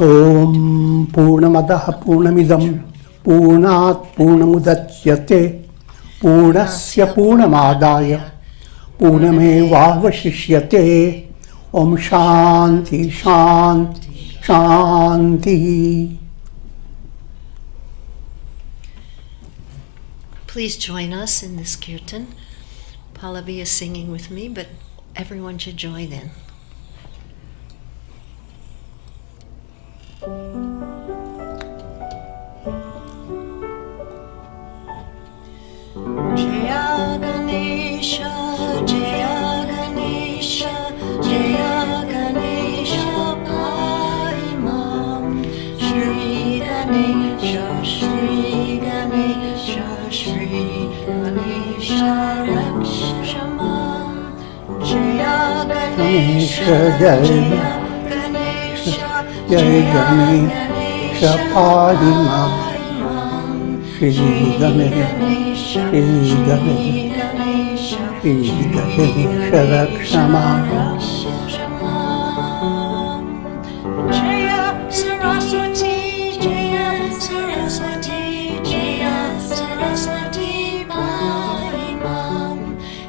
Om Purnamadaha Purnamidam Purnat Purnamudachyate Purnasya Purnamadaya Purnamevavashishyate. Om Shanti Shanti Shanti. Please join us in this kirtan. Pallavi is singing with me, but everyone should join in. Jaya Ganesha, Jaya Ganesha, Jaya Ganesha, Paimam. Shri Ganesha, Shri Ganesha, Shri Ganesha, Rakshamam. Jaya Ganesha, Jaya Ganesha, Jaya Ganesha, Paimam. Shri Ganesha, Shri Ganesha, Shri Ganesha, Rakshamam. Jaya Saraswati, Jaya Saraswati, Jaya Saraswati, Paimam.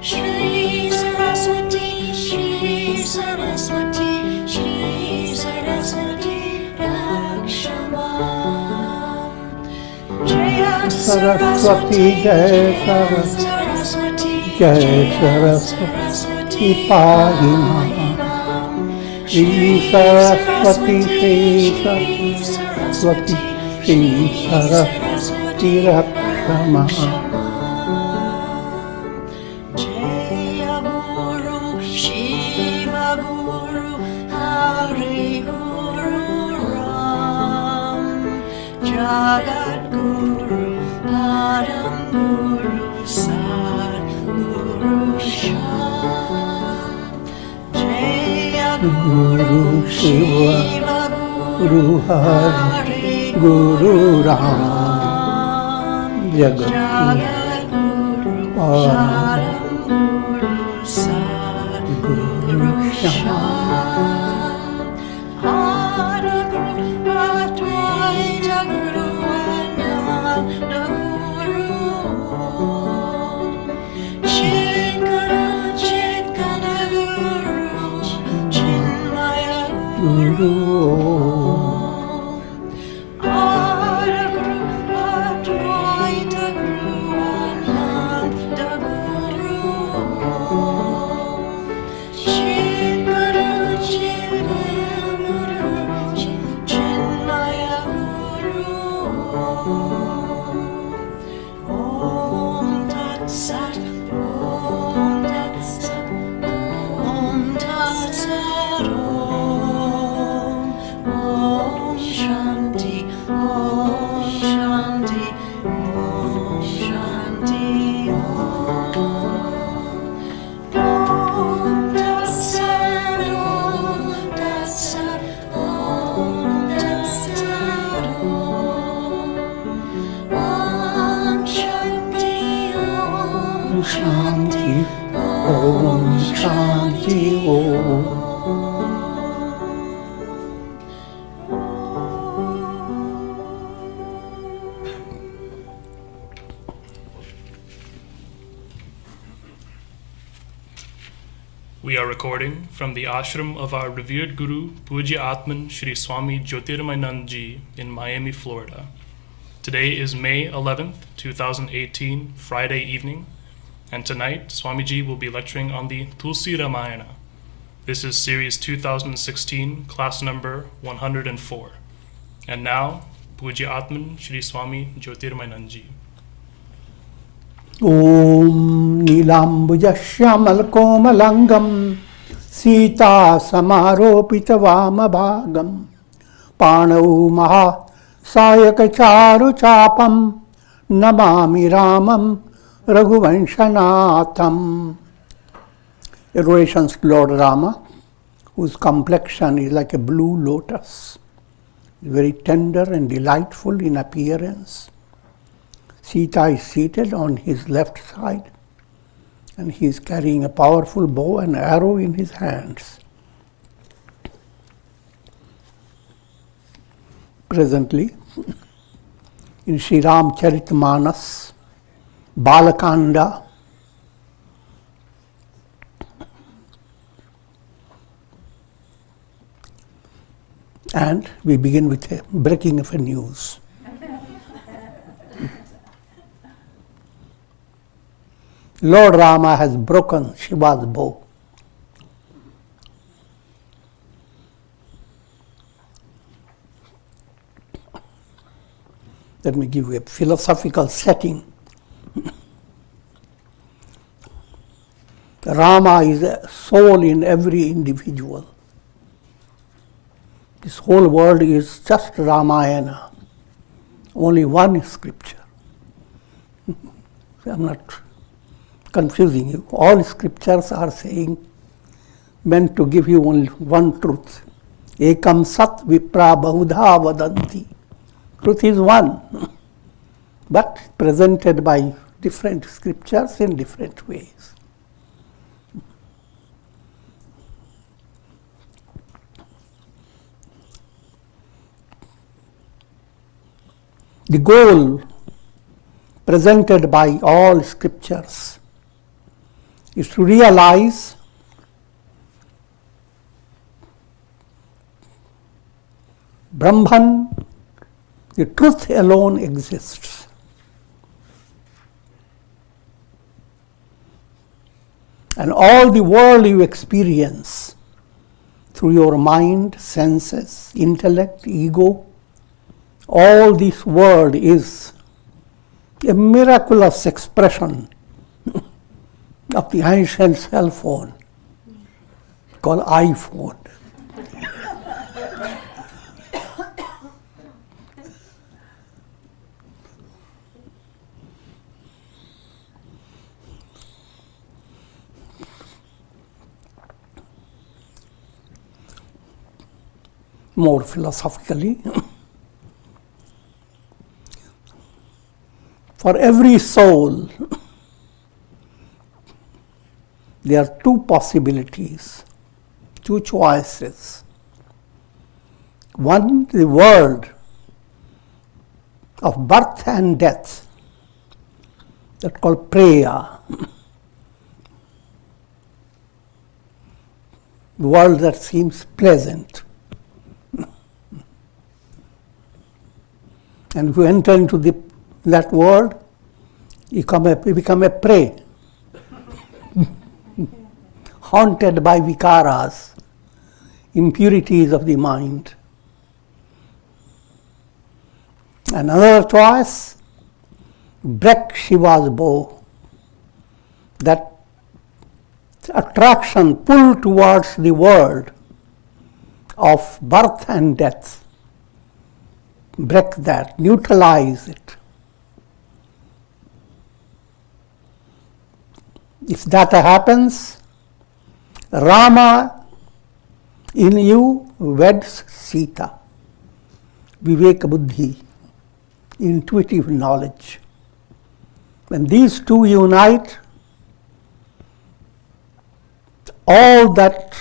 Shri Saraswati, Shri Saraswati, Shri Saraswati, Rakshamam. Jaya Saraswati, Jaya Saraswati, Jaya Saraswati, Paimam. Shri Saraswati, Shri Saraswati, Shri Saraswati, Rakshamam. Jaya Guru, Shiva Guru, Hari Guru Ram. Jagat Guru, Param Guru, Sad Guru Sham. Jaya Guru Shiva Guru Hari Guru Ram. Jagat Guru Param Guru, Sad Guru Sham. Ada Guru, Advaita Guru, Ananda Guru. Chit Guru, Chit Guru, Chinmaya Guru. Ada Guru, Advaita Guru, Ananda Guru. Chit Guru, Chit Guru, Chinmaya Guru. Om Tat Sat, Om Tat Sat, Om Tat Sat, Om Shanti, Om Shanti, Om Shanti, Om Tat Sat, Om Tat Sat, Om Tat Sat, Om Shanti, Om Shanti, Om Shanti, Om. We are recording from the ashram of our revered Guru, Pujya Atman Shri Swami Jyotirmayananda Ji in Miami, Florida. Today is May 11th, 2018, Friday evening, and tonight Swamiji will be lecturing on the Tulsi Ramayana. This is series 2016, class number 104. And now, Pujya Atman Shri Swami Jyotirmayananda Ji. Om Nilambuja Shyamal Komalangam Sita Samaropita Vamabhagam Panau Maha Sayaka Charu Chapam Namami Ramam Raghuvanshanatham. Adorations to Lord Rama, whose complexion is like a blue lotus, very tender and delightful in appearance. Sita is seated on his left side, and he is carrying a powerful bow and arrow in his hands. presently in Sri Ramcharitmanas, Balakanda, and we begin with a breaking of a news. Lord Rama has broken Shiva's bow. Let me give you a philosophical setting. Rama is a soul in every individual. This whole world is just Ramayana, only one scripture. I'm not confusing you. All scriptures are saying, meant to give you only one truth. Ekam sat vipra bahudha vadanti. Truth is one, but presented by different scriptures in different ways. The goal presented by all scriptures is to realize Brahman, the truth alone exists. And all the world you experience through your mind, senses, intellect, ego, all this world is a miraculous expression of the ancient cell phone called iPhone. More philosophically, for every soul, there are two possibilities, two choices. One, the world of birth and death, that's called Preya. The world that seems pleasant. And if you enter into that world, you become a prey, haunted by vikaras, impurities of the mind. Another choice, break Shiva's bow, that attraction, pull towards the world of birth and death. Break that, neutralize it. If that happens, Rama in you weds Sita, Viveka Buddhi, intuitive knowledge. When these two unite, all that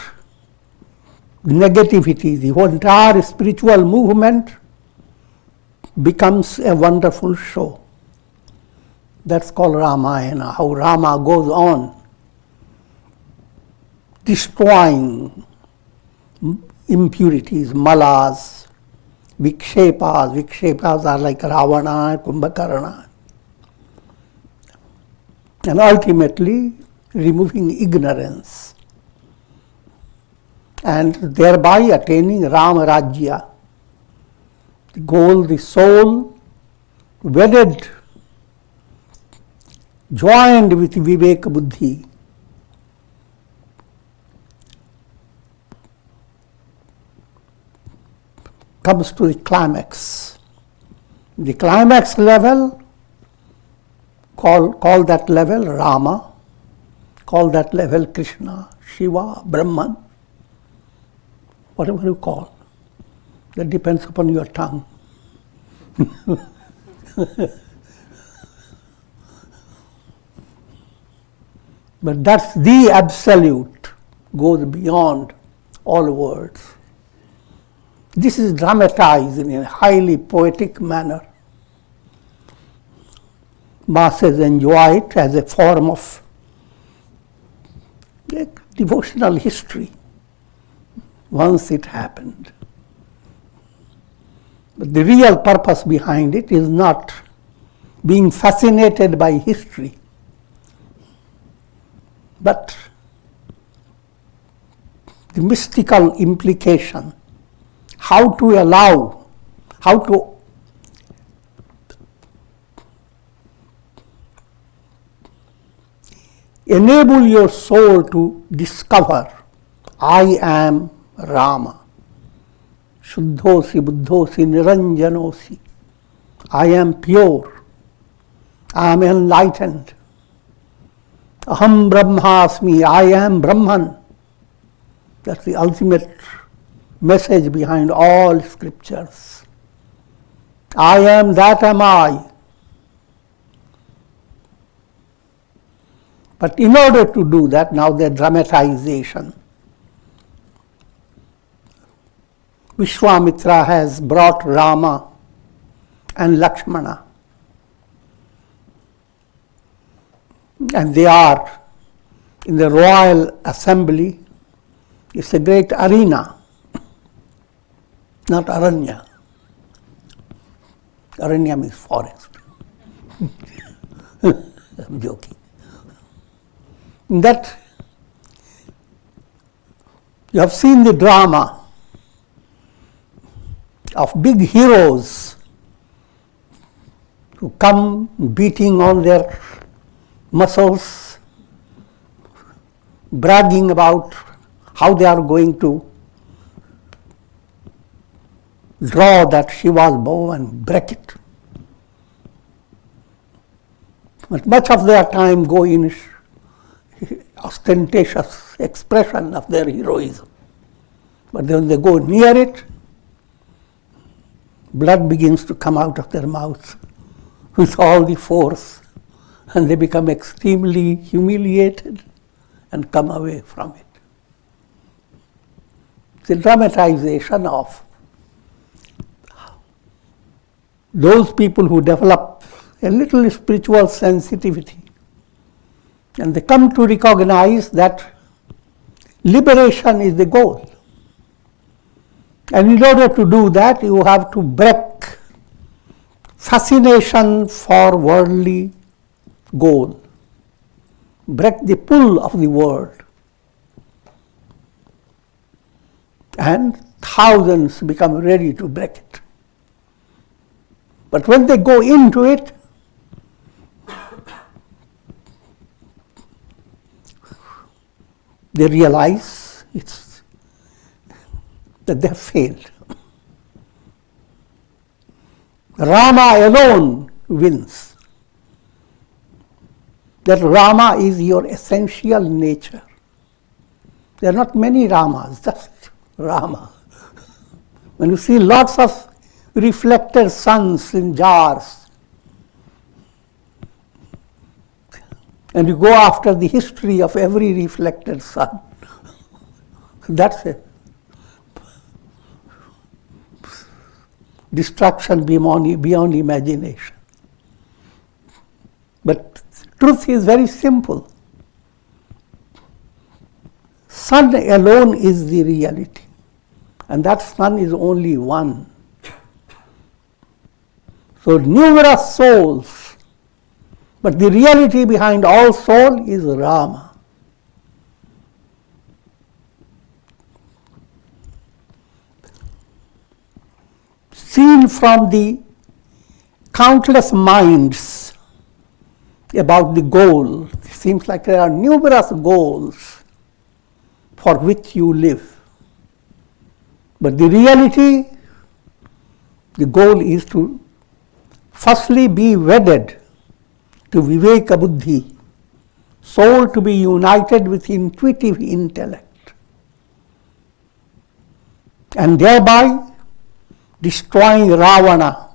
negativity, the whole entire spiritual movement becomes a wonderful show. That's called Ramayana, how Rama goes on destroying impurities, malas, vikshepas. Vikshepas are like Ravana, Kumbhakarna. And ultimately removing ignorance and thereby attaining Rama Rajya. The goal, the soul, wedded, joined with Viveka Buddhi, comes to the climax. The climax level, call that level Rama, call that level Krishna, Shiva, Brahman, whatever you call. That depends upon your tongue. But that's the absolute, goes beyond all words. This is dramatized in a highly poetic manner. Masses enjoy it as a form of devotional history once it happened. But the real purpose behind it is not being fascinated by history, but the mystical implication, how to enable your soul to discover, I am Rama. Shuddhosi buddhosi niranjanosi. I am pure. I am enlightened. Aham brahmasmi. I am Brahman. That's the ultimate message behind all scriptures. I am that am I. But in order to do that, now the dramatization. Vishwamitra has brought Rama and Lakshmana. And they are in the royal assembly. It's a great arena, not aranya. Aranya means forest. I'm joking. In that, you have seen the drama of big heroes who come beating on their muscles, bragging about how they are going to draw that Shiva's bow and break it. But much of their time go in ostentatious expression of their heroism. But when they go near it, blood begins to come out of their mouths with all the force, and they become extremely humiliated and come away from it. It's a dramatization of those people who develop a little spiritual sensitivity, and they come to recognize that liberation is the goal. And in order to do that, you have to break fascination for worldly goal, break the pull of the world. And thousands become ready to break it. But when they go into it, they realize that they have failed. Rama alone wins. That Rama is your essential nature. There are not many Ramas, just Rama. When you see lots of reflected suns in jars, and you go after the history of every reflected sun, that's it. Destruction beyond imagination. But truth is very simple. Sun alone is the reality, and that sun is only one. So numerous souls, but the reality behind all soul is Rama. Seen from the countless minds about the goal, it seems like there are numerous goals for which you live. But the reality, the goal is to firstly be wedded to Viveka Buddhi, soul to be united with intuitive intellect, and thereby destroying Ravana,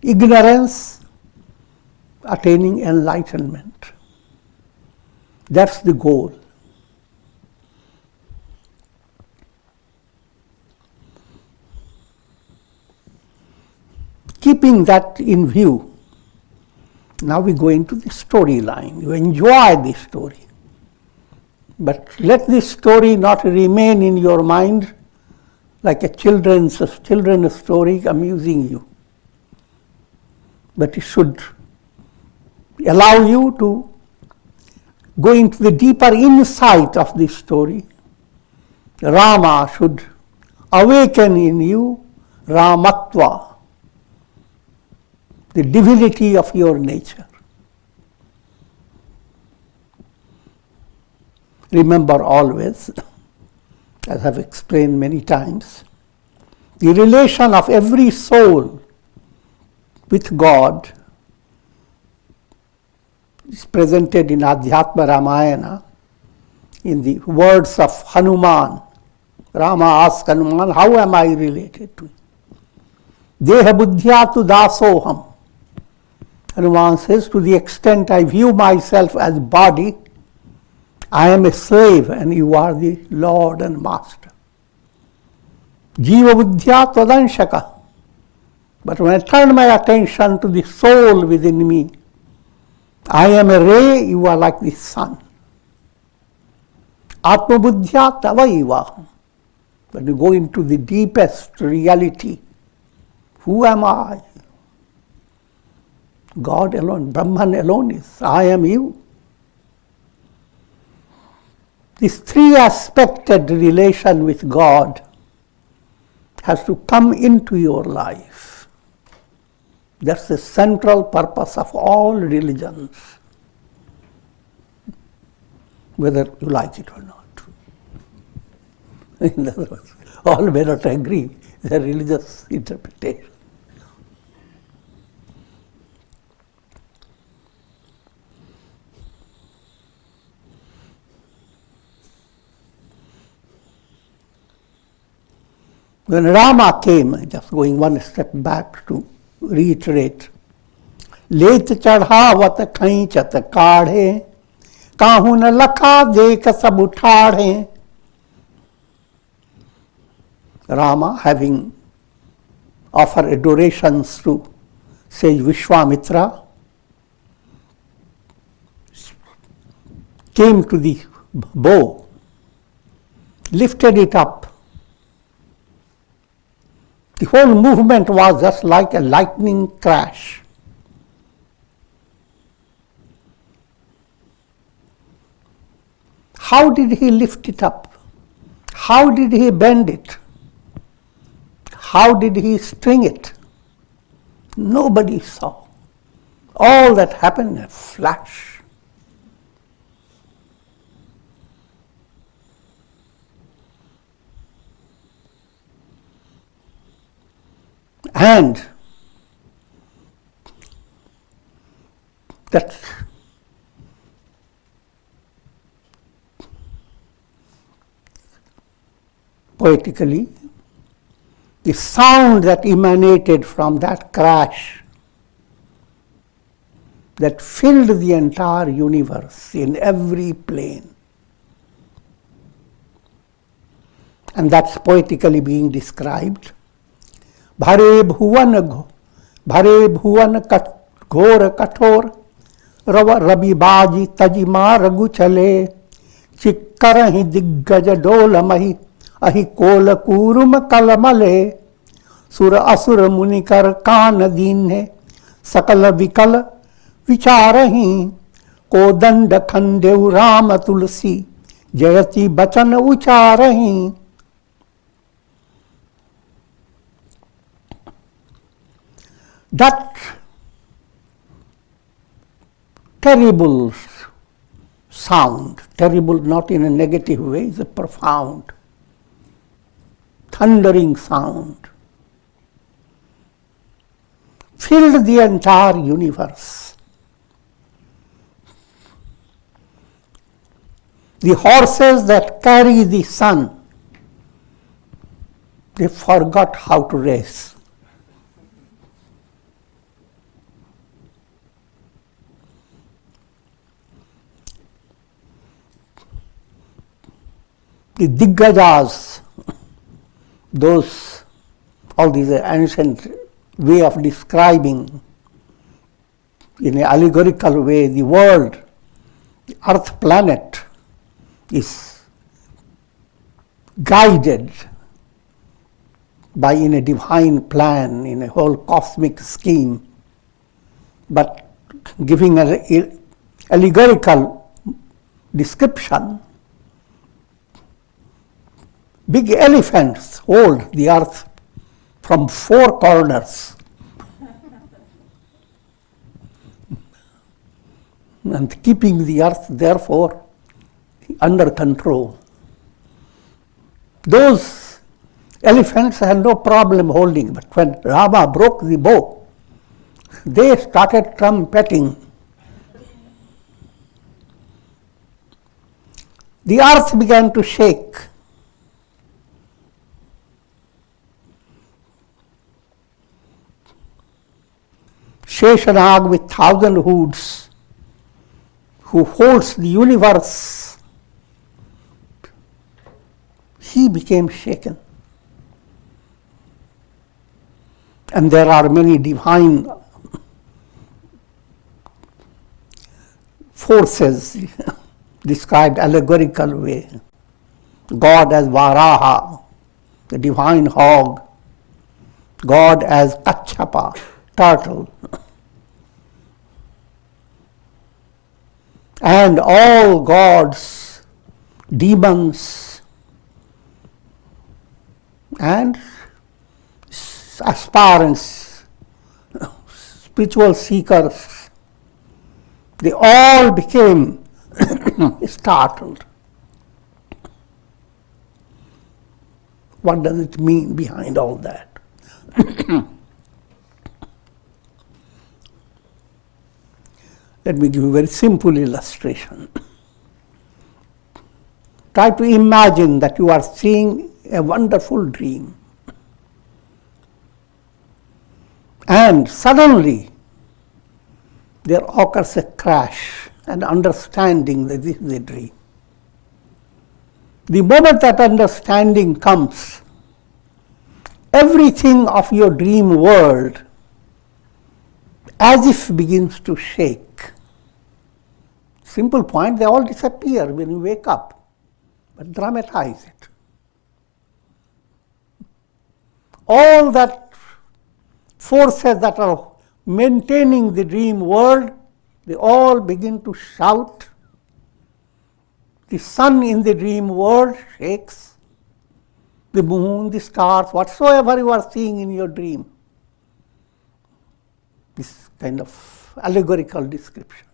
ignorance, attaining enlightenment. That's the goal. keeping that in view, now we go into the storyline. You enjoy the story. But let this story not remain in your mind like a children's story amusing you. But it should allow you to go into the deeper insight of this story. Rama should awaken in you Ramatva, the divinity of your nature. Remember always, as I've explained many times, the relation of every soul with God is presented in Adhyatma Ramayana in the words of Hanuman. Rama asks Hanuman, how am I related to you? Deha buddhyatu dasoham. Hanuman says, to the extent I view myself as body, I am a slave and you are the Lord and Master. Jiva buddhya tvadanshaka. But when I turn my attention to the soul within me, I am a ray, you are like the sun. Atma buddhya tavaiva. When you go into the deepest reality, who am I? God alone, Brahman alone is, I am you. This three-aspected relation with God has to come into your life. That's the central purpose of all religions, whether you like it or not. In other words, all may not agree with the religious interpretation. When Rama came, just going one step back to reiterate, लेत चढ़ावत खैंचत काढ़े, काहू न लखा देख सब उठाड़े. Rama, having offered adorations to Sage Vishwamitra, came to the bow, lifted it up. The whole movement was just like a lightning crash. How did he lift it up? How did he bend it? How did he string it? Nobody saw. All that happened in a flash. And that poetically, the sound that emanated from that crash, that filled the entire universe in every plane. And that's poetically being described. Bhare bhuvan ghor kathor, ravi baji tajima ragu chale, chikkarahi diggaja dolamahi, ahi kola kurum kalamale, sura asura munikar kana dinhe, sakala vikala vicharahi, kodanda khandev rama tulsi, jayati bachan ucharahi. That terrible sound, terrible not in a negative way, it's a profound, thundering sound, filled the entire universe. The horses that carry the sun, they forgot how to race. The Diggajas, all these ancient way of describing in an allegorical way the world, the earth planet is guided by in a divine plan, in a whole cosmic scheme, but giving an allegorical description. Big elephants hold the earth from four corners and keeping the earth therefore under control. Those elephants had no problem holding, but when Rama broke the bow, they started trumpeting. The earth began to shake. Sheshanag with 1,000 hoods, who holds the universe, he became shaken. And there are many divine forces described allegorical way. God as Varaha, the divine hog. God as Kachapa, turtle. And all gods, demons, and aspirants, spiritual seekers, they all became startled. What does it mean behind all that? Let me give you a very simple illustration. Try to imagine that you are seeing a wonderful dream. And suddenly there occurs a crash, an understanding that this is a dream. The moment that understanding comes, everything of your dream world as if begins to shake. Simple point, they all disappear when you wake up, but dramatize it. All that forces that are maintaining the dream world, they all begin to shout. The sun in the dream world shakes, the moon, the stars, whatsoever you are seeing in your dream. This kind of allegorical description.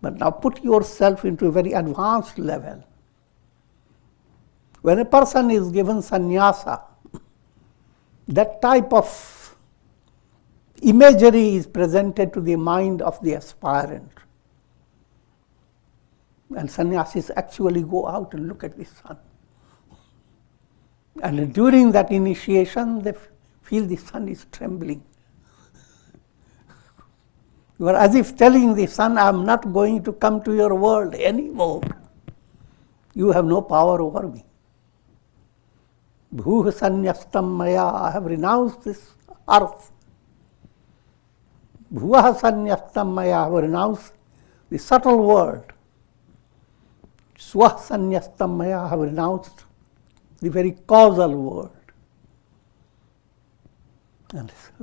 But now put yourself into a very advanced level. When a person is given sannyasa, that type of imagery is presented to the mind of the aspirant. And sannyasis actually go out and look at the sun. And during that initiation, they feel the sun is trembling. You are as if telling the sun, I am not going to come to your world anymore. You have no power over me. Bhuh sanyastam maya, I have renounced this earth. Bhuvah sanyastam maya, I have renounced the subtle world. Swah sanyastam maya, I have renounced the very causal world.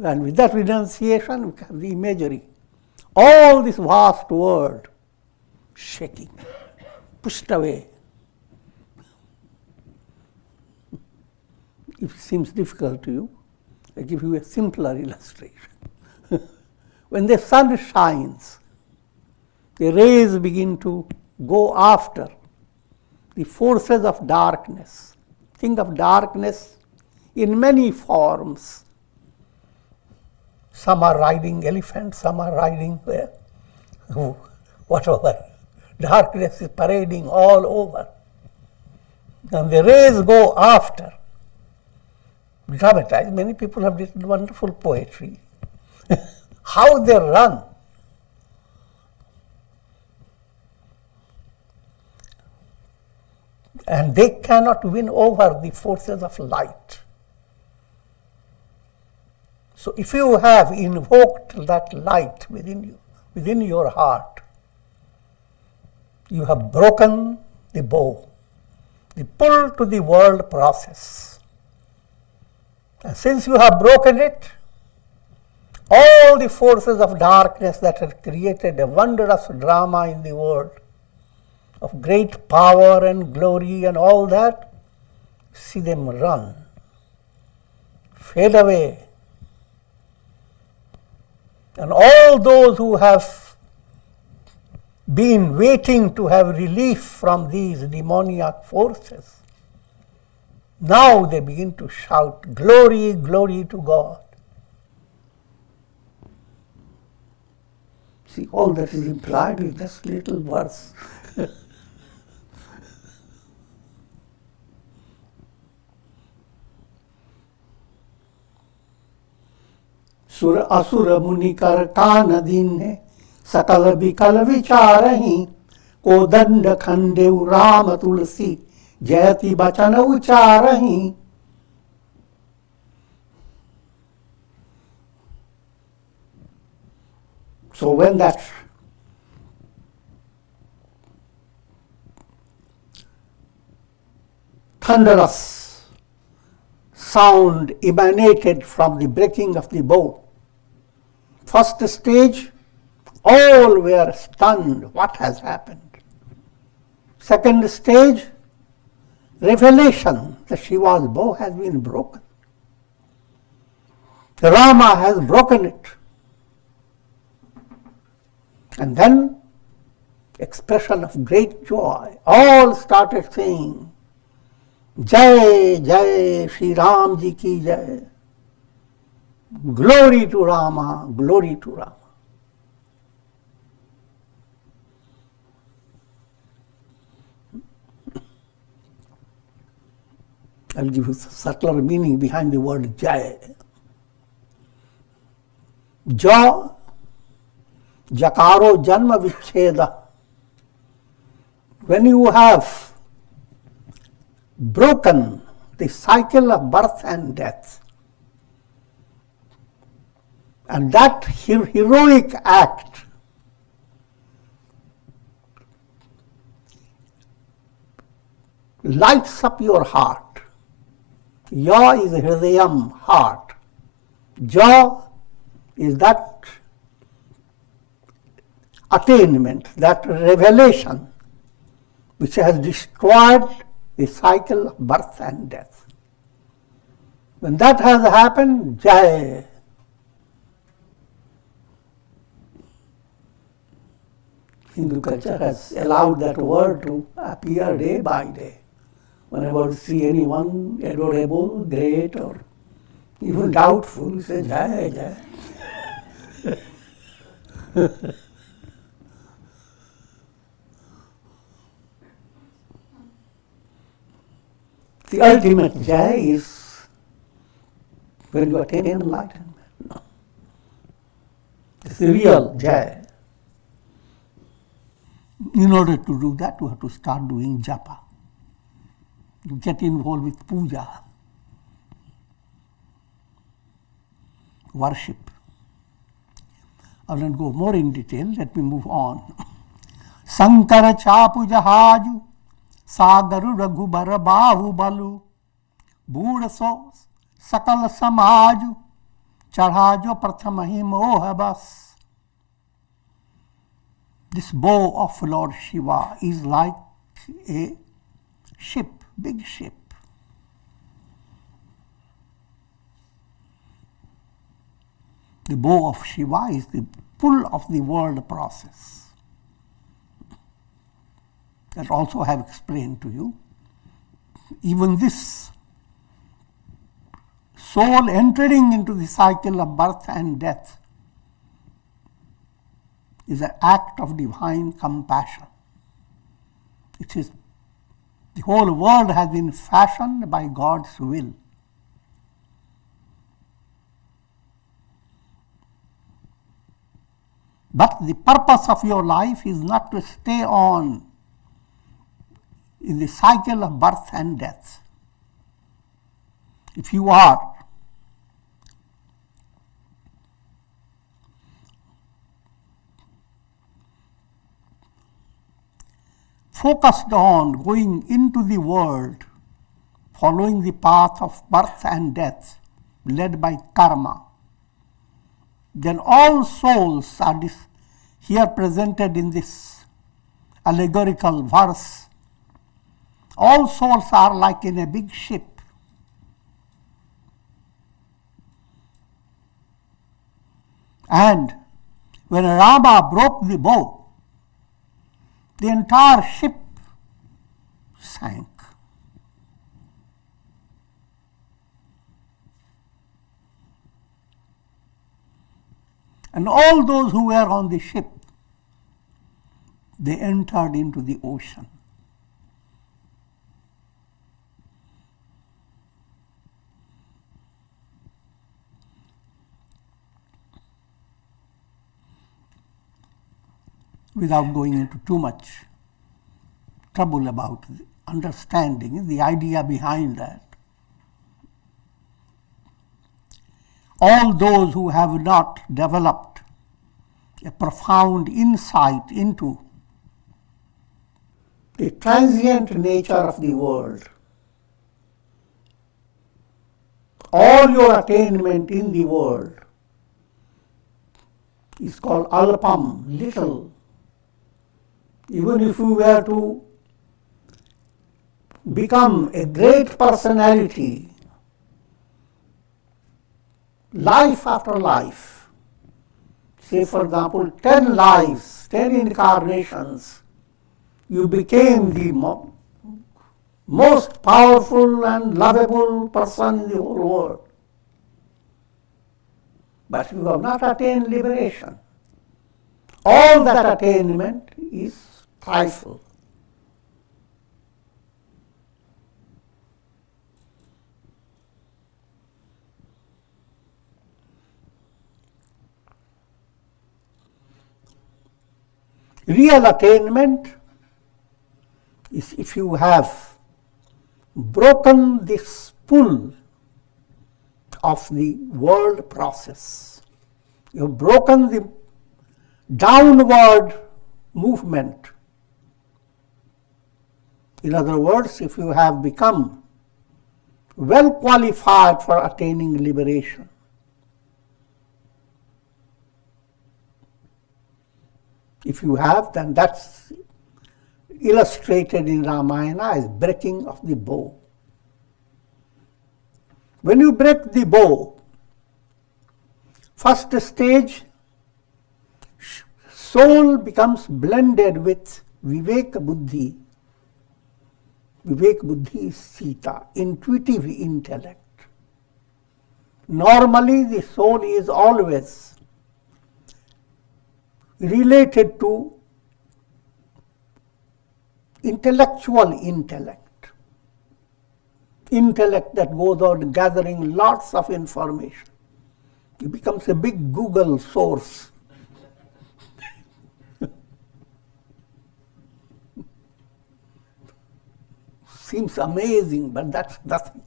And with that renunciation, we have the imagery. All this vast world shaking, pushed away. If it seems difficult to you, I give you a simpler illustration. When the sun shines, the rays begin to go after the forces of darkness. Think of darkness in many forms. Some are riding elephants, some are riding whatever. Darkness is parading all over. And the rays go after. Dramatize. Many people have written wonderful poetry. How they run. And they cannot win over the forces of light. So if you have invoked that light within your heart, you have broken the bow, the pull to the world process. And since you have broken it, all the forces of darkness that have created a wondrous drama in the world, of great power and glory and all that, see them run, fade away. And all those who have been waiting to have relief from these demoniac forces, now they begin to shout, "Glory, glory to God." See, all that is implied in this little verse. सुर असुर मुनि कर कान दीन्हे सकल विकल विचारहि को दंड खंडेउ राम तुलसी जयति बचन उचारहि. So when that thunderous sound emanated from the breaking of the bow, first stage, all were stunned. What has happened? Second stage, revelation. The Shiva's bow has been broken. Rama has broken it. And then, expression of great joy. All started saying, Jai, Jai, Shri Ram Ji ki Jai. Glory to Rama, glory to Rama. I'll give you a subtler meaning behind the word Jai. Ja, Jakaro Janma Vicheda. When you have broken the cycle of birth and death, and that heroic act lights up your heart. Ya is Hridayam, heart. Ja is that attainment, that revelation which has destroyed the cycle of birth and death. When that has happened, Jai. Hindu culture has allowed that word to appear day by day. Whenever you see anyone adorable, great, or even doubtful, you say, Jai, Jai. The ultimate Jai is when you attain enlightenment. No. It's the real Jai. In order to do that, you have to start doing japa. You get involved with puja, worship. I will not go more in detail, let me move on. Sankara chapu jahaju, sagaru raghubar bahu balu, budaso sakal samaju, charhajo prathamahi mohabas. This bow of Lord Shiva is like a ship, big ship. The bow of Shiva is the pull of the world process. That also I have explained to you. Even this soul entering into the cycle of birth and death is an act of divine compassion. It is the whole world has been fashioned by God's will. But the purpose of your life is not to stay on in the cycle of birth and death. If you are focused on going into the world, following the path of birth and death, led by karma, then all souls are here presented in this allegorical verse. All souls are like in a big ship. And when Rama broke the bow, the entire ship sank. And all those who were on the ship, they entered into the ocean. Without going into too much trouble about understanding the idea behind that, all those who have not developed a profound insight into the transient nature of the world, all your attainment in the world is called alpam, little. Even if you were to become a great personality, life after life, say for example 10 lives, 10 incarnations, you became the most powerful and lovable person in the whole world. But you have not attained liberation. All that attainment is trifle. Real attainment is if you have broken this pull of the world process. You have broken the downward movement. In other words, if you have become well qualified for attaining liberation, if you have, then that's illustrated in Ramayana as breaking of the bow. When you break the bow, first stage, soul becomes blended with Vivek Buddhi. Vivek Buddhi is Sita, intuitive intellect. Normally the soul is always related to intellectual intellect. Intellect that goes on gathering lots of information. It becomes a big Google source. Seems amazing, but that's nothing.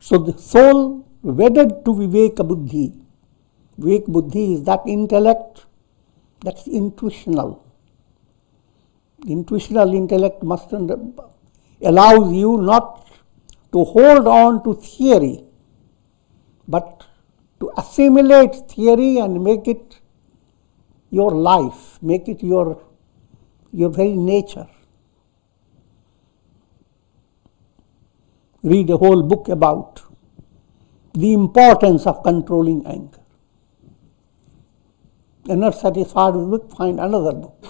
So the soul wedded to Viveka Buddhi. Vivek Buddhi is that intellect that's intuitional. Intuitional intellect must allows you not to hold on to theory, but to assimilate theory and make it your life, make it your very nature. Read a whole book about the importance of controlling anger. And not satisfied with the book, find another book.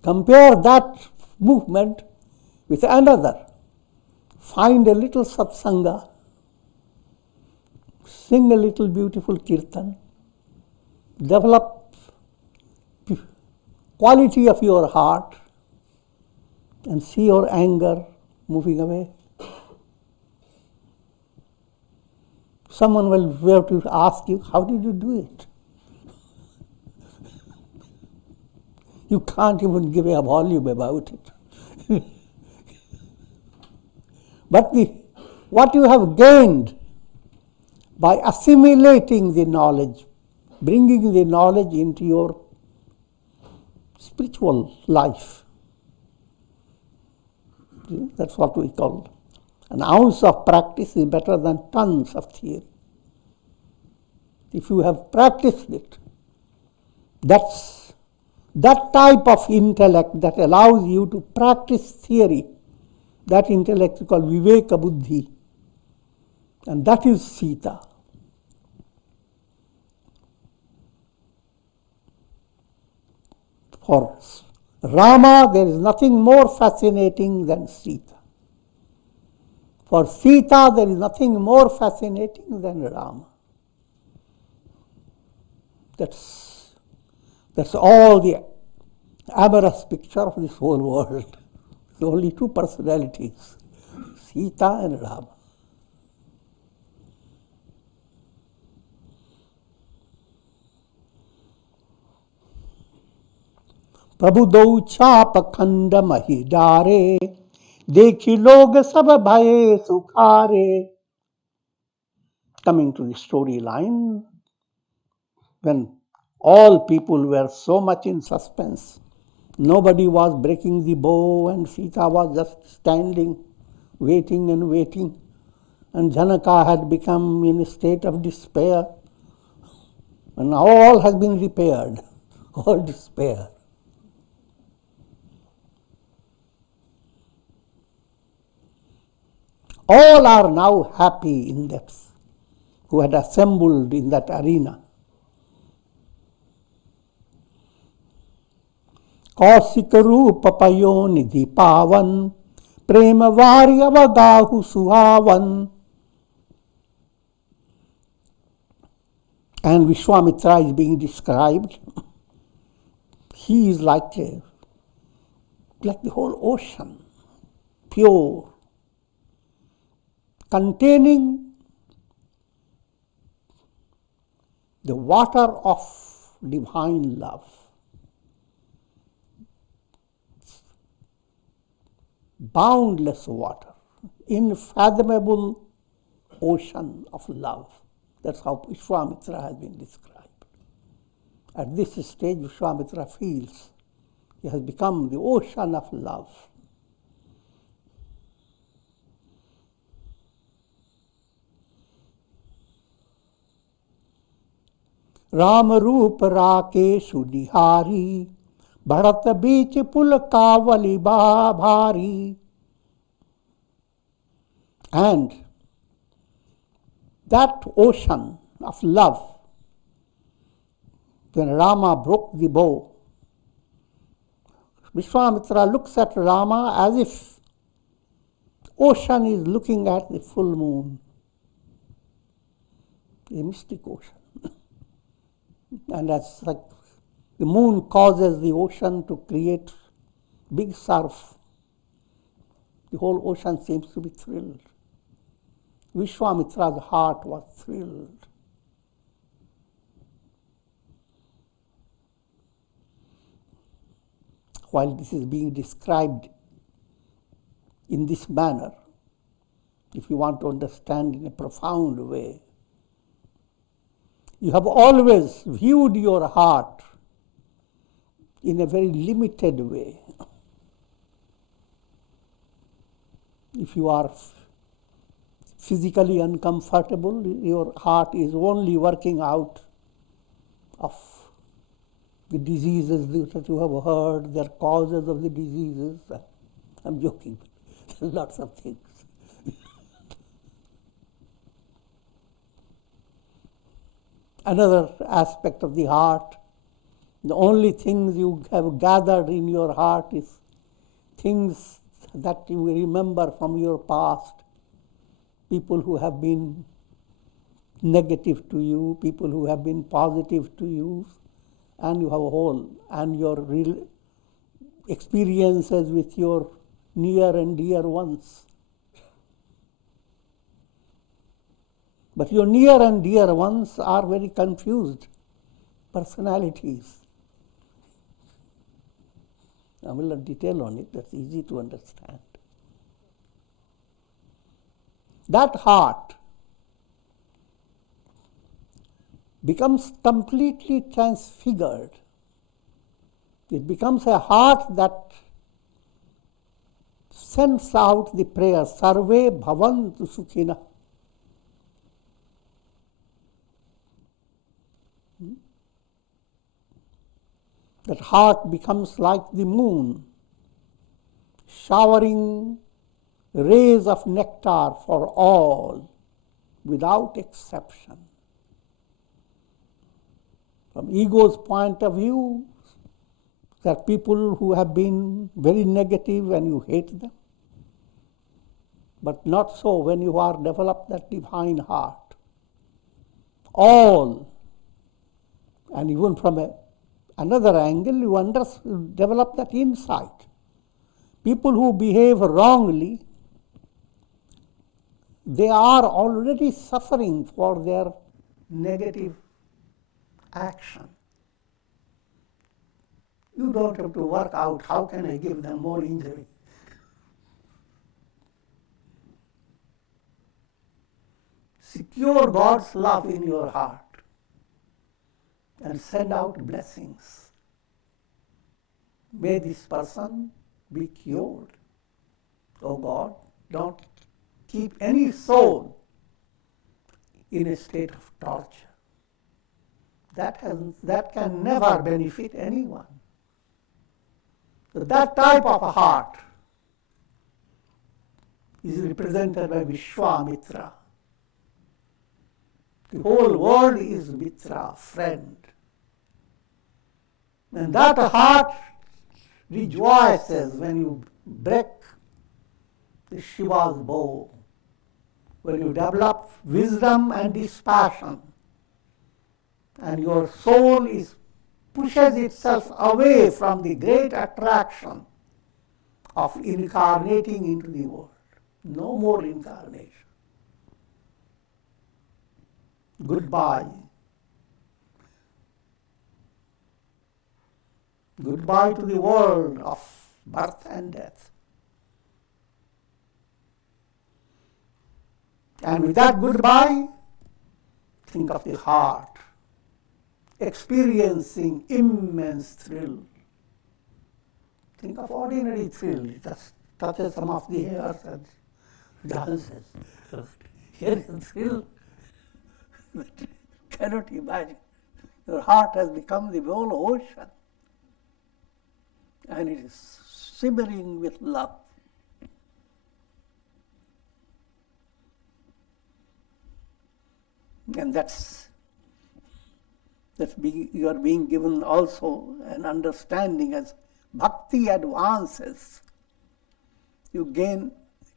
Compare that movement with another. Find a little satsanga, sing a little beautiful kirtan, develop quality of your heart, and see your anger moving away. someone will have to ask you, how did you do it? You can't even give a volume about it. But what you have gained by assimilating the knowledge, bringing the knowledge into your spiritual life, that's what we call an ounce of practice is better than tons of theory. If you have practiced it, that's that type of intellect that allows you to practice theory. That intellect is called Viveka Buddhi, and that is Sita. For Rama, there is nothing more fascinating than Sita. For Sita, there is nothing more fascinating than Rama. That's all the amorous picture of this whole world. There's only two personalities, Sita and Rama. प्रभु दो चाप खंड मही डारे देखी लोग सब भये सुखारे. Coming to the storyline, when all people were so much in suspense, nobody was breaking the bow, and Sita was just standing, waiting and waiting, and Janaka had become in a state of despair, and all has been repaired, all despair. All are now happy in that, who had assembled in that arena. Kaushik रूप पयोनिधि पावन प्रेम वार्य वगाहु सुहावन. And Vishwamitra is being described. He is like the whole ocean, pure, containing the water of divine love. Boundless water, unfathomable ocean of love. That's how Vishwamitra has been described. At this stage, Vishwamitra feels he has become the ocean of love. Ram रूप राकेशु निहारी बढ़त बीच पुल कावली भारी. And that ocean of love, when Rama broke the bow, Vishwamitra looks at Rama as if ocean is looking at the full moon, a mystic ocean. And as like the moon causes the ocean to create big surf, the whole ocean seems to be thrilled. Vishwamitra's heart was thrilled. While this is being described in this manner, if you want to understand in a profound way, you have always viewed your heart in a very limited way. If you are physically uncomfortable, your heart is only working out of the diseases that you have heard, their causes of the diseases. I'm joking. There are lots of things. Another aspect of the heart, the only things you have gathered in your heart is things that you remember from your past, people who have been negative to you, people who have been positive to you, and you have a whole, and your real experiences with your near and dear ones. But your near and dear ones are very confused personalities. I will not detail on it, that's easy to understand. That heart becomes completely transfigured. It becomes a heart that sends out the prayer, Sarve Bhavantu Sukhina. That heart becomes like the moon, showering rays of nectar for all, without exception. From ego's point of view, there are people who have been very negative and you hate them. But not so when you are developed that divine heart. All, and even from another angle, you develop that insight. People who behave wrongly, they are already suffering for their negative action. You don't have to work out how can I give them more injury. Secure God's love in your heart and send out blessings. May this person be cured. Oh God, don't keep any soul in a state of torture. That can never benefit anyone. So that type of a heart is represented by Vishwamitra. The whole world is Mitra, friend. And that heart rejoices when you break the Shiva's bow, when you develop wisdom and dispassion, and your soul pushes itself away from the great attraction of incarnating into the world. No more incarnation. Goodbye. Goodbye to the world of birth and death. And with that goodbye, think of the heart experiencing immense thrill. Think of ordinary thrill. It just touches some of the hairs and dances. Here is thrill. Cannot imagine. Your heart has become the whole ocean. And it is simmering with love. And you are being given also an understanding as bhakti advances. You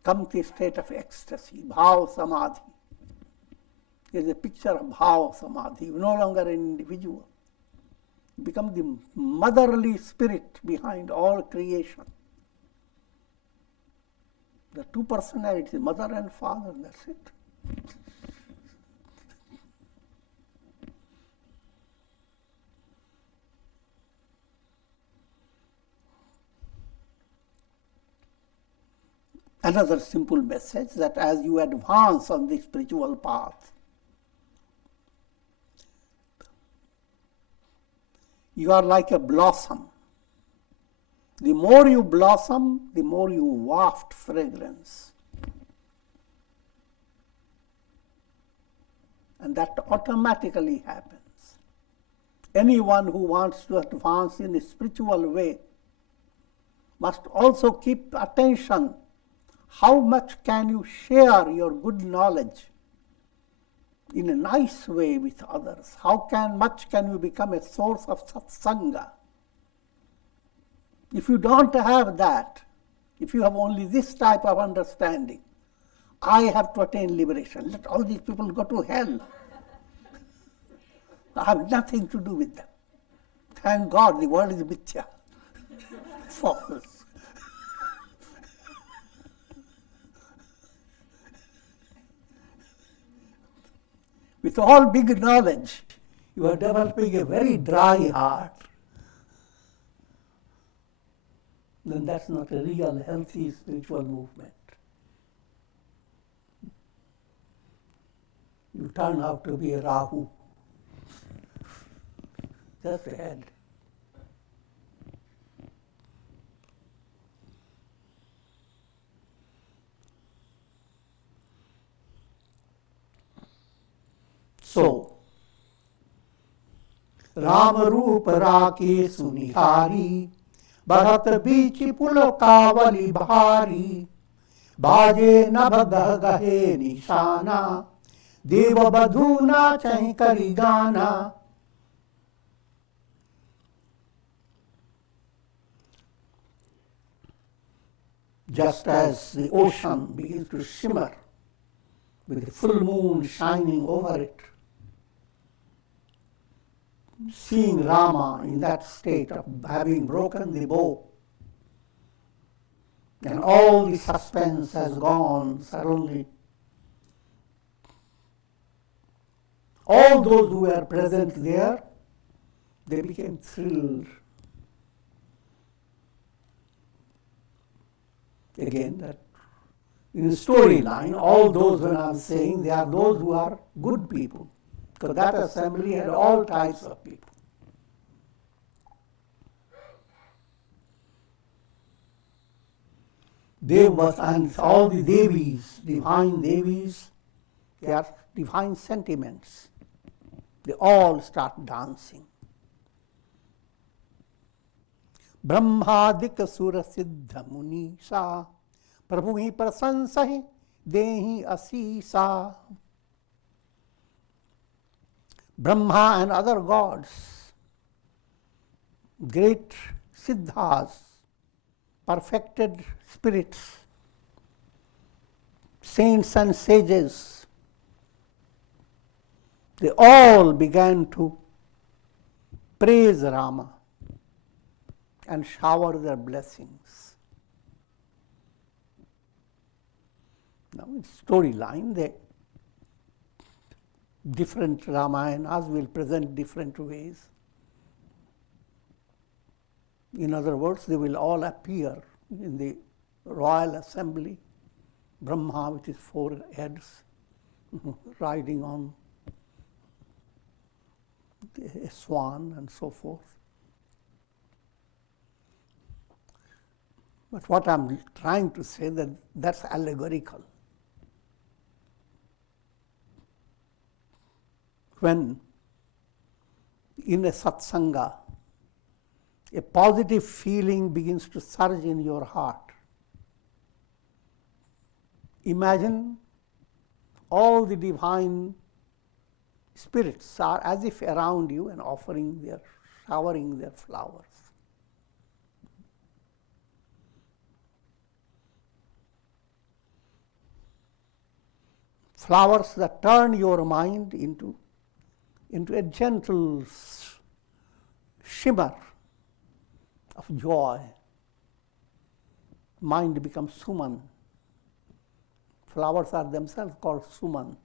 come to a state of ecstasy, bhava samadhi. There is a picture of bhava samadhi. You are no longer an individual. You become the motherly spirit behind all creation. The two personalities, mother and father, that's it. Another simple message that as you advance on the spiritual path, you are like a blossom. The more you blossom, the more you waft fragrance. And that automatically happens. Anyone who wants to advance in a spiritual way must also keep attention. How much can you share your good knowledge in a nice way with others? How much can you become a source of satsanga? If you don't have that, if you have only this type of understanding, I have to attain liberation. Let all these people go to hell. I have nothing to do with them. Thank God the world is mithya. False. It's all big knowledge. You are developing a very dry heart. Then that's not a real healthy spiritual movement. You turn out to be a Rahu. Just a head. So, Ram Roop Rake Sunihari, Bharat Bichi Pulo Kavali Bhari, Baje Nabh Gah Gahe Nishana, Deva Badhuna Chankari Gana. Just as the ocean begins to shimmer with the full moon shining over it, seeing Rama in that state of having broken the bow, and all the suspense has gone suddenly. All those who were present there, they became thrilled. Again, that in the storyline, all those, when I'm saying, they are those who are good people, because that assembly had all types of people. Devas and all the Devis, divine Devis, they are divine sentiments. They all start dancing. Brahmadik Sura Siddha Munisa Prabhuhi Prasansahi Dehi Asisa. Brahma and other gods, great Siddhas, perfected spirits, saints and sages, they all began to praise Rama and shower their blessings. Now in storyline, the different Ramayanas will present different ways. In other words, they will all appear in the royal assembly, Brahma with his 4 heads, riding on a swan and so forth. But what I'm trying to say, that that's allegorical. When in a satsanga, a positive feeling begins to surge in your heart, imagine all the divine spirits are as if around you and showering their flowers. Flowers that turn your mind into a gentle shimmer of joy. Mind becomes Suman. Flowers are themselves called Suman.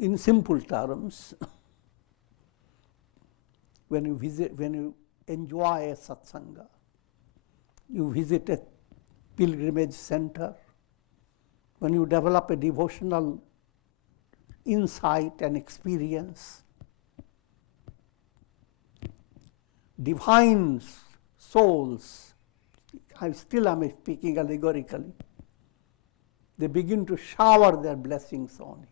In simple terms, when you enjoy a satsanga, you visit a pilgrimage center, when you develop a devotional insight and experience, divine souls, I still am speaking allegorically, they begin to shower their blessings on you.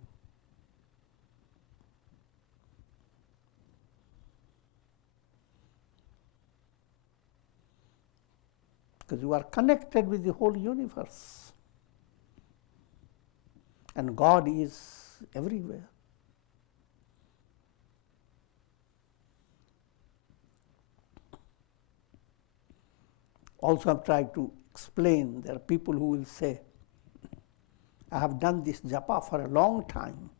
Because you are connected with the whole universe. And God is everywhere. Also, I've tried to explain, there are people who will say, I have done this japa for a long time,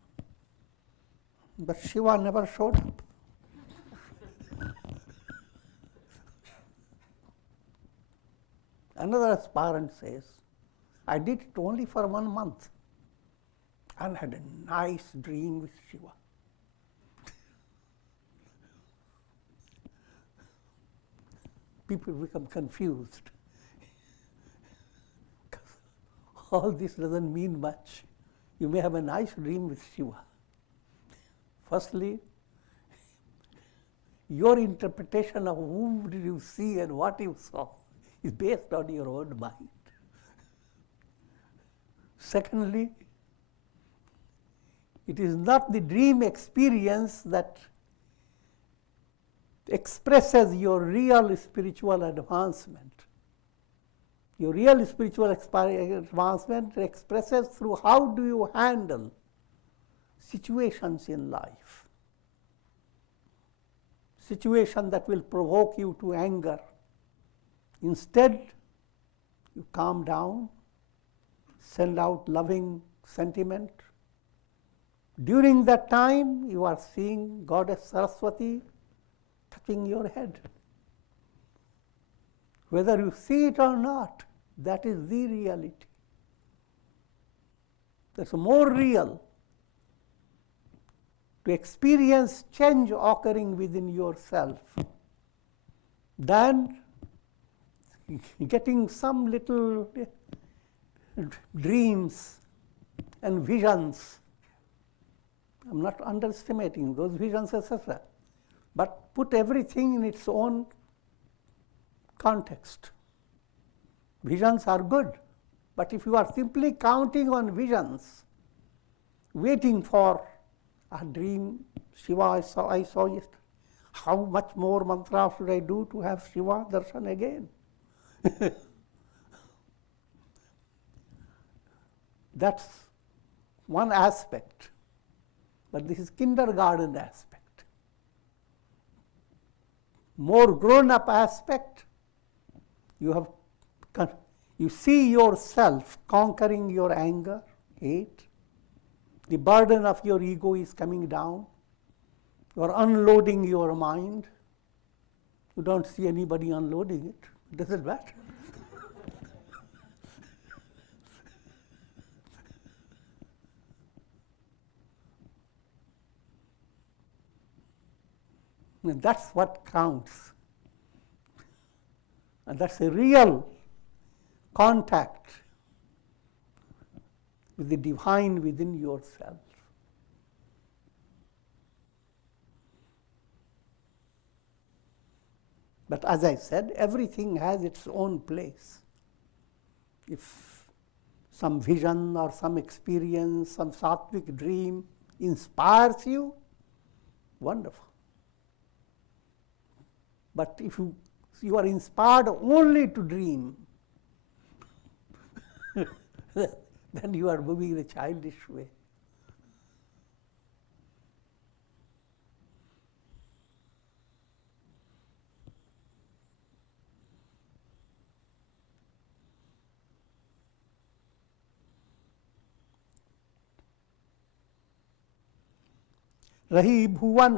but Shiva never showed up. Another aspirant says, I did it only for 1 month and had a nice dream with Shiva. People become confused. All this doesn't mean much. You may have a nice dream with Shiva. Firstly, your interpretation of whom did you see and what you saw is based on your own mind. Secondly, it is not the dream experience that expresses your real spiritual advancement. Your real spiritual advancement expresses through how do you handle situations in life. Situation that will provoke you to anger. Instead, you calm down, send out loving sentiment. During that time, you are seeing Goddess Saraswati touching your head. Whether you see it or not, that is the reality. That's more real to experience change occurring within yourself than getting some little dreams and visions. I'm not underestimating those visions, etc. But put everything in its own context. Visions are good, but if you are simply counting on visions, waiting for a dream, Shiva I saw yesterday, how much more mantra should I do to have Shiva darshan again? That's one aspect, but this is kindergarten aspect. More grown-up aspect, you see yourself conquering your anger, hate. The burden of your ego is coming down. You are unloading your mind. You don't see anybody unloading it. It doesn't matter. And that's what counts. And that's a real contact with the divine within yourself. But as I said, everything has its own place. If some vision or some experience, some sattvic dream inspires you, wonderful. But if you are inspired only to dream, then you are moving in a childish way. रही भुवन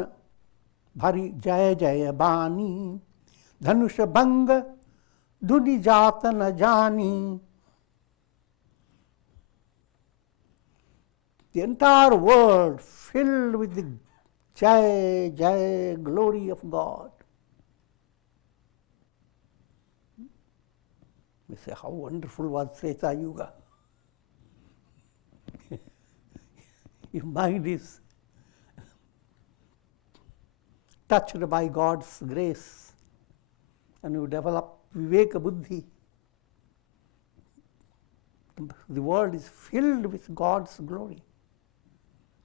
भरी जय जय बानी धनुष भंग धुनि जात न जानी. The entire world filled with the Jai, Jai, glory of God. We say, how wonderful was Treta Yuga. Your mind is touched by God's grace and you develop Viveka Buddhi. The world is filled with God's glory.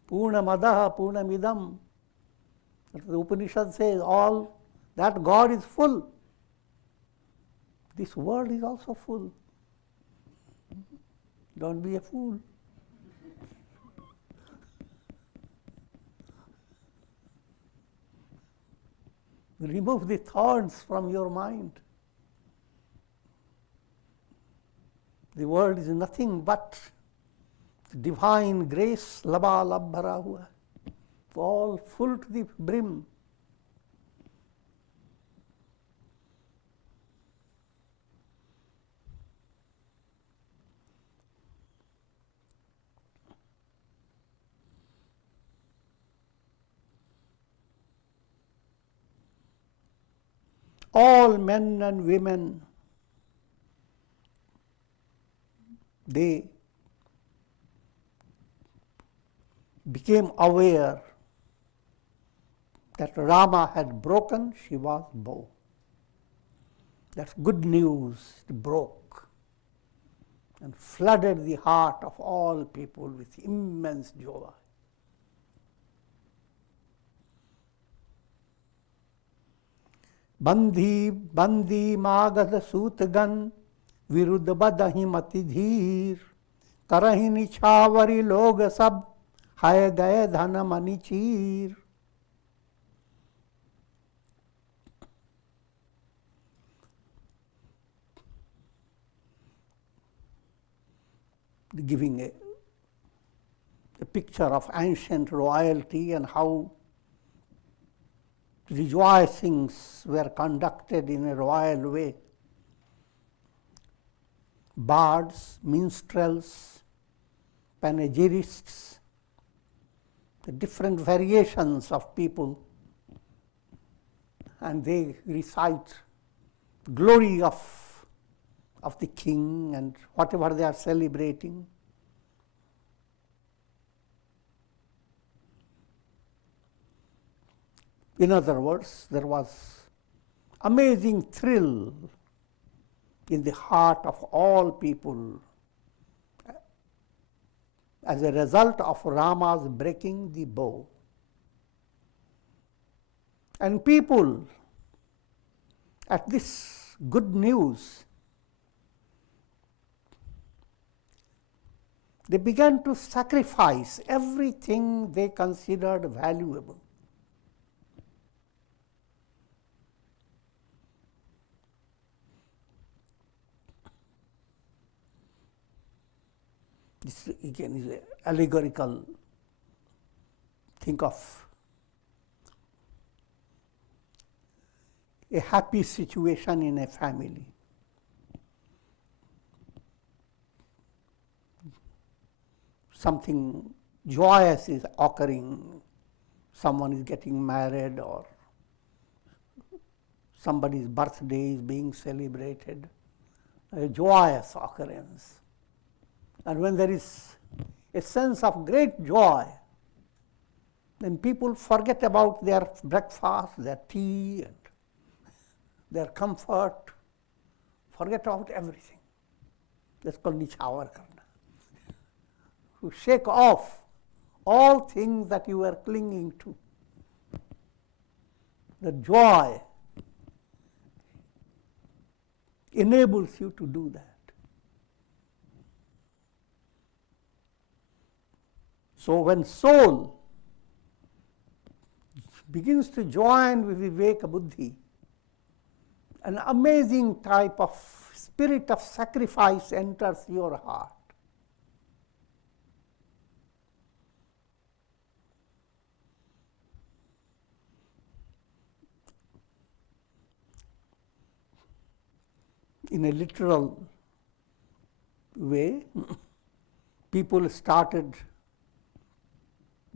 Purna Madaha, Purna Midam. The Upanishad says all that God is full. This world is also full. Don't be a fool. Remove the thorns from your mind. The world is nothing but divine grace, labalab bhara hua, all full to the brim. all men and women, they became aware that Rama had broken Shiva's bow. That's good news. It broke and flooded the heart of all people with immense joy. Bandi magad sutgan viruddh badahi mati dheer karahi nichavari log sab hai gaye dhana mani cheer. Giving a picture of ancient royalty and how rejoicings were conducted in a royal way. Bards, minstrels, panegyrists, the different variations of people, and they recite glory of the king and whatever they are celebrating. In other words, there was amazing thrill in the heart of all people as a result of Rama's breaking the bow. And people, at this good news, they began to sacrifice everything they considered valuable. This again is an allegorical. Think of a happy situation in a family. Something joyous is occurring. Someone is getting married or somebody's birthday is being celebrated. A joyous occurrence. And when there is a sense of great joy, then people forget about their breakfast, their tea, and their comfort, forget about everything. That's called nichawar karna. To shake off all things that you were clinging to. The joy enables you to do that. So when soul begins to join with Viveka Buddhi, an amazing type of spirit of sacrifice enters your heart. In a literal way, people started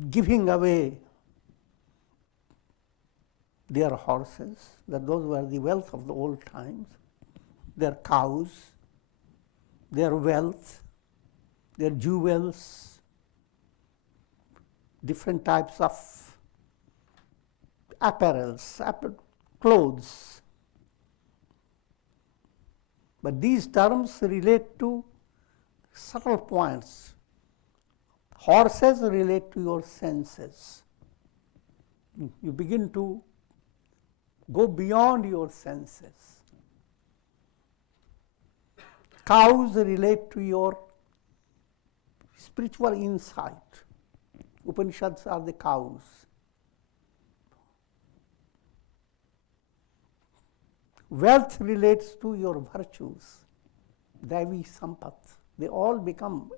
giving away their horses, that those were the wealth of the old times, their cows, their wealth, their jewels, different types of apparels, clothes. But these terms relate to subtle points. Horses relate to your senses. You begin to go beyond your senses. Cows relate to your spiritual insight. Upanishads are the cows. Wealth relates to your virtues, Devi Sampat. They all become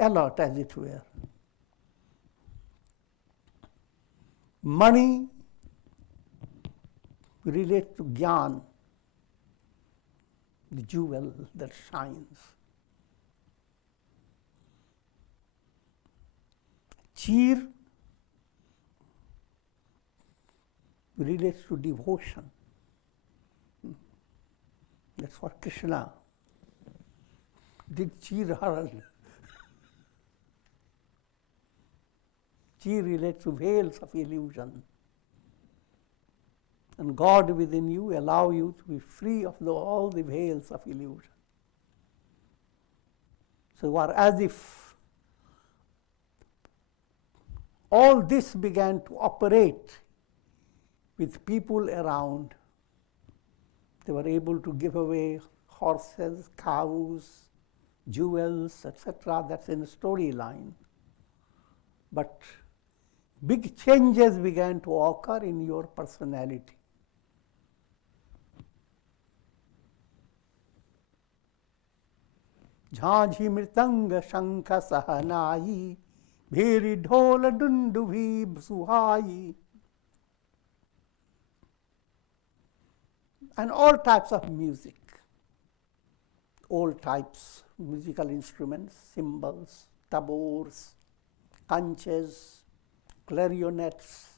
alert, as it were. Money relates to Gyan, the jewel that shines. Cheer relates to devotion. That's what Krishna did Chirharan. Chi relates to veils of illusion. And God within you allow you to be free of all the veils of illusion. So you are as if all this began to operate with people around. They were able to give away horses, cows, jewels, etc. That's in the storyline. But big changes began to occur in your personality. Jhanjhi मृतंग शंख सहनाई भेरी ढोल डुंडुभी सुहाई. And all types of music, all types, musical instruments, cymbals, tabors, conches, clarionets,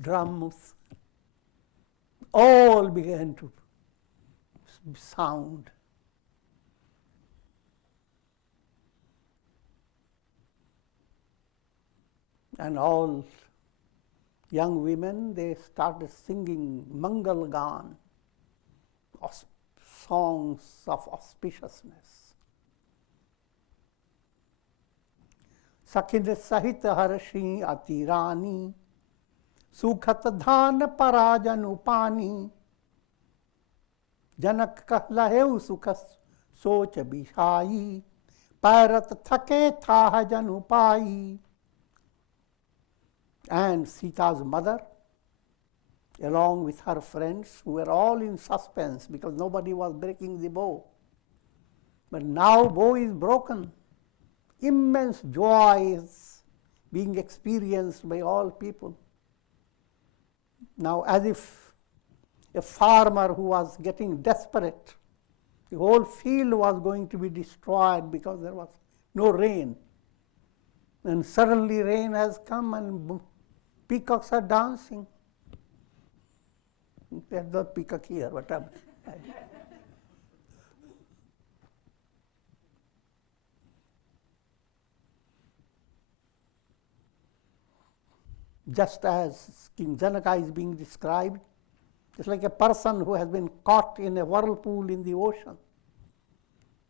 drums, all began to sound. And all young women, they started singing Mangal Gan, songs of auspiciousness. Sakhind Sahit Harshi Atirani, Sukhat Dhan Parajan Upani, Janak Kahlaheu Sukhas Soch Bishai, Parat Thake Thahajan Upai. And Sita's mother, along with her friends, who were all in suspense because nobody was breaking the bow. But now bow is broken. Immense joy is being experienced by all people. Now, as if a farmer who was getting desperate, the whole field was going to be destroyed because there was no rain. And suddenly rain has come and peacocks are dancing. There's no peacock here, but just as King Janaka is being described, it's like a person who has been caught in a whirlpool in the ocean.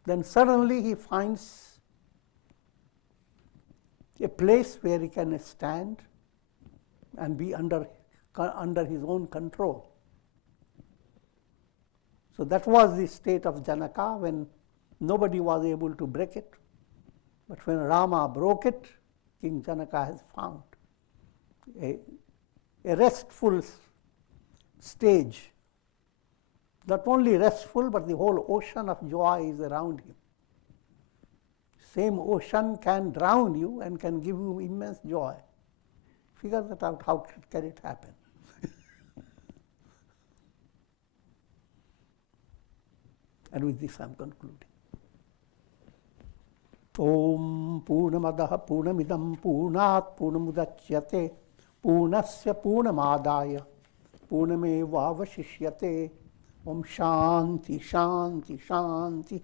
Then suddenly he finds a place where he can stand and be under his own control. So that was the state of Janaka when nobody was able to break it. But when Rama broke it, King Janaka has found a restful stage. Not only restful, but the whole ocean of joy is around him. Same ocean can drown you and can give you immense joy. Figure that out, how can it happen? And with this I am concluding. Om Purnamadaha Purnamidam Purnat Purnamudachyate Purnasya Purnamadaya Purnameva Vashishyate. Om Shanti Shanti Shanti.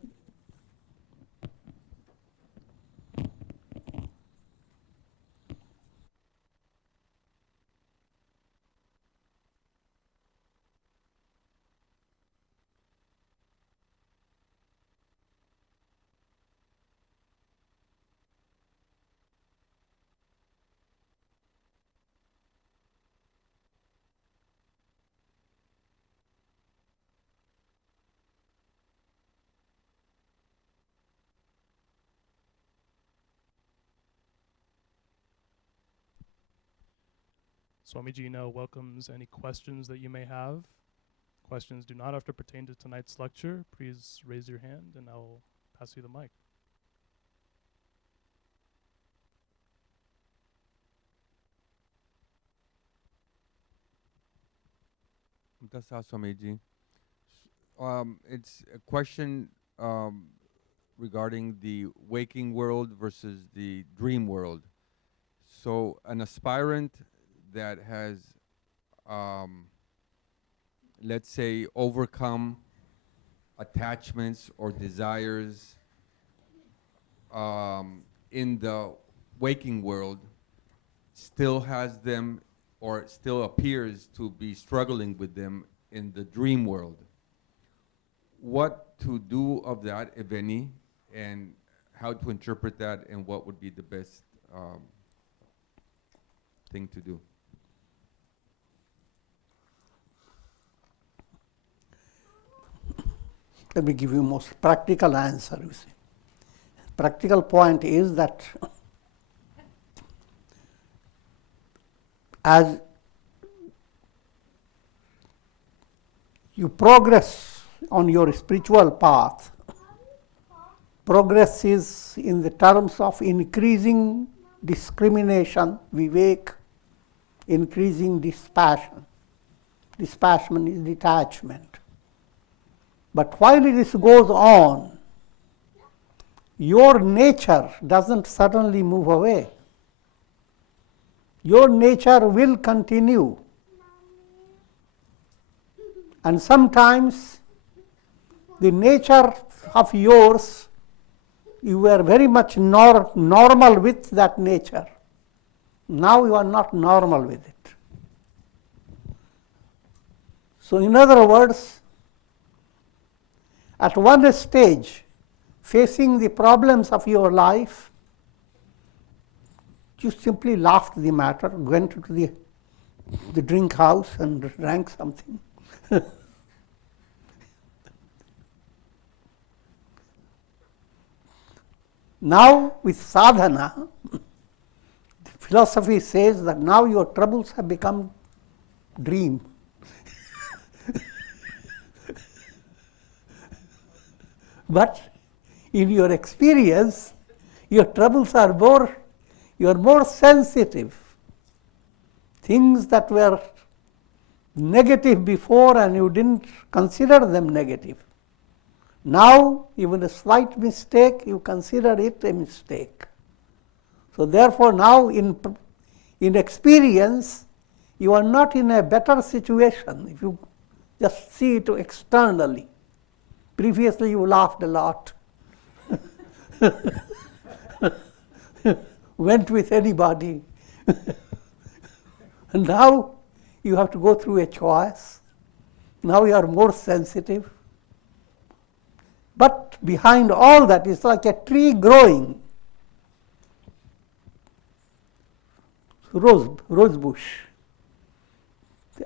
Swamiji now welcomes any questions that you may have. Questions do not have to pertain to tonight's lecture. Please raise your hand and I'll pass you the mic. Dasa Swamiji. It's a question regarding the waking world versus the dream world. So an aspirant that has let's say, overcome attachments or desires in the waking world still has them or still appears to be struggling with them in the dream world. What to do of that, if any, and how to interpret that, and what would be the best thing to do? Let me give you most practical answer, you see. Practical point is that as you progress on your spiritual path, progress is in the terms of increasing discrimination, vivek, increasing dispassion. Dispassion is detachment. But while this goes on, your nature doesn't suddenly move away. Your nature will continue. And sometimes the nature of yours, you were very much normal with that nature. Now you are not normal with it. So in other words, at one stage, facing the problems of your life, you simply laughed the matter, went to the drink house and drank something. Now with sadhana, the philosophy says that now your troubles have become dream. But in your experience, your troubles are you are more sensitive. Things that were negative before and you didn't consider them negative. Now, even a slight mistake, you consider it a mistake. So therefore now in experience, you are not in a better situation if you just see it externally. Previously you laughed a lot, went with anybody. And now you have to go through a choice. Now you are more sensitive. But behind all that is like a tree growing. Rose bush.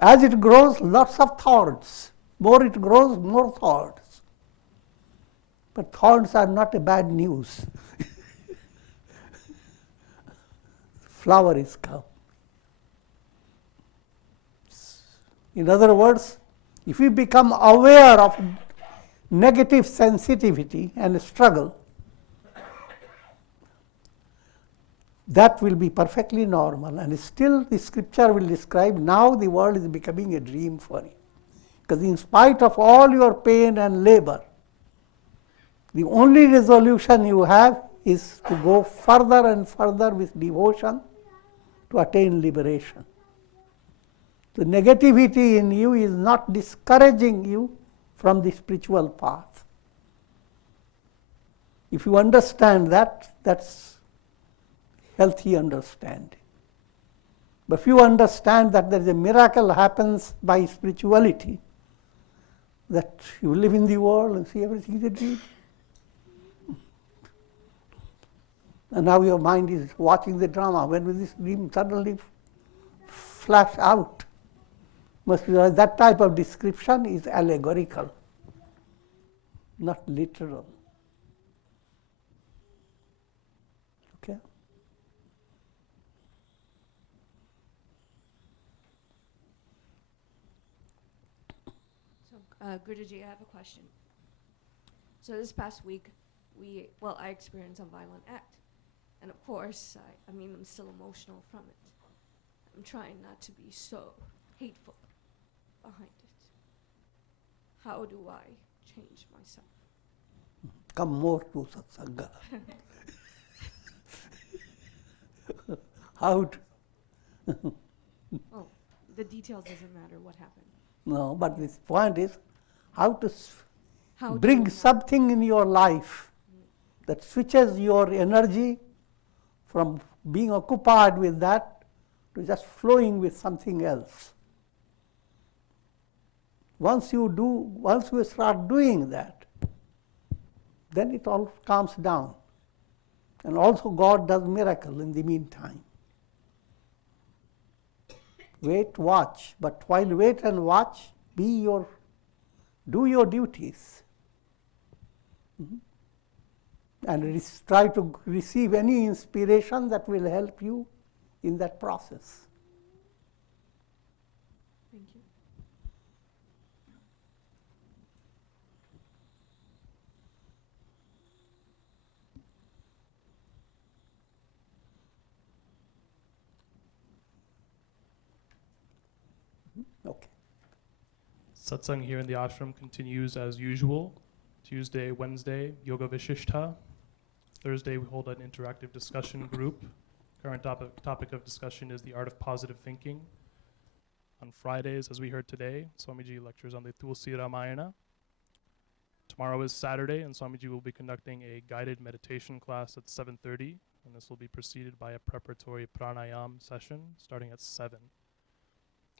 As it grows, lots of thorns. More it grows, more thorns. But thorns are not a bad news. Flower is come. In other words, if we become aware of negative sensitivity and struggle, that will be perfectly normal. And still the scripture will describe now the world is becoming a dream for you. Because in spite of all your pain and labor, the only resolution you have is to go further and further with devotion to attain liberation. The negativity in you is not discouraging you from the spiritual path. If you understand that, that's healthy understanding. But if you understand that there is a miracle happens by spirituality, that you live in the world and see everything is a dream, and now your mind is watching the drama. When will this dream suddenly flash out? Must be that type of description is allegorical, not literal. Okay? So, Guruji, I have a question. So this past week, I experienced a violent act. And of course, I'm still emotional from it. I'm trying not to be so hateful behind it. How do I change myself? Come more to satsanga. How to the details doesn't matter what happened. No, but this point is how to How do bring you- something in your life that switches your energy from being occupied with that to just flowing with something else. Once you start doing that, then it all calms down. And also God does miracle in the meantime. Wait, watch, but while wait and watch, do your duties. And try to receive any inspiration that will help you in that process. Thank you. Okay. Satsang here in the ashram continues as usual. Tuesday, Wednesday, Yoga Vishishta. Thursday, we hold an interactive discussion group. Current topic of discussion is the art of positive thinking. On Fridays, as we heard today, Swamiji lectures on the Tulsi Ramayana. Tomorrow is Saturday, and Swamiji will be conducting a guided meditation class at 7:30, and this will be preceded by a preparatory pranayam session starting at 7.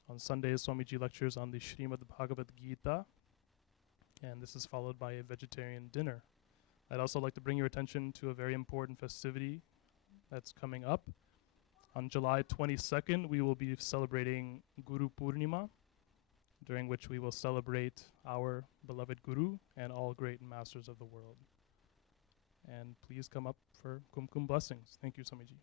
On Sundays, Swamiji lectures on the Srimad Bhagavad Gita, and this is followed by a vegetarian dinner. I'd also like to bring your attention to a very important festivity that's coming up. On July 22nd, we will be celebrating Guru Purnima, during which we will celebrate our beloved Guru and all great masters of the world. And please come up for Kumkum blessings. Thank you, Swamiji.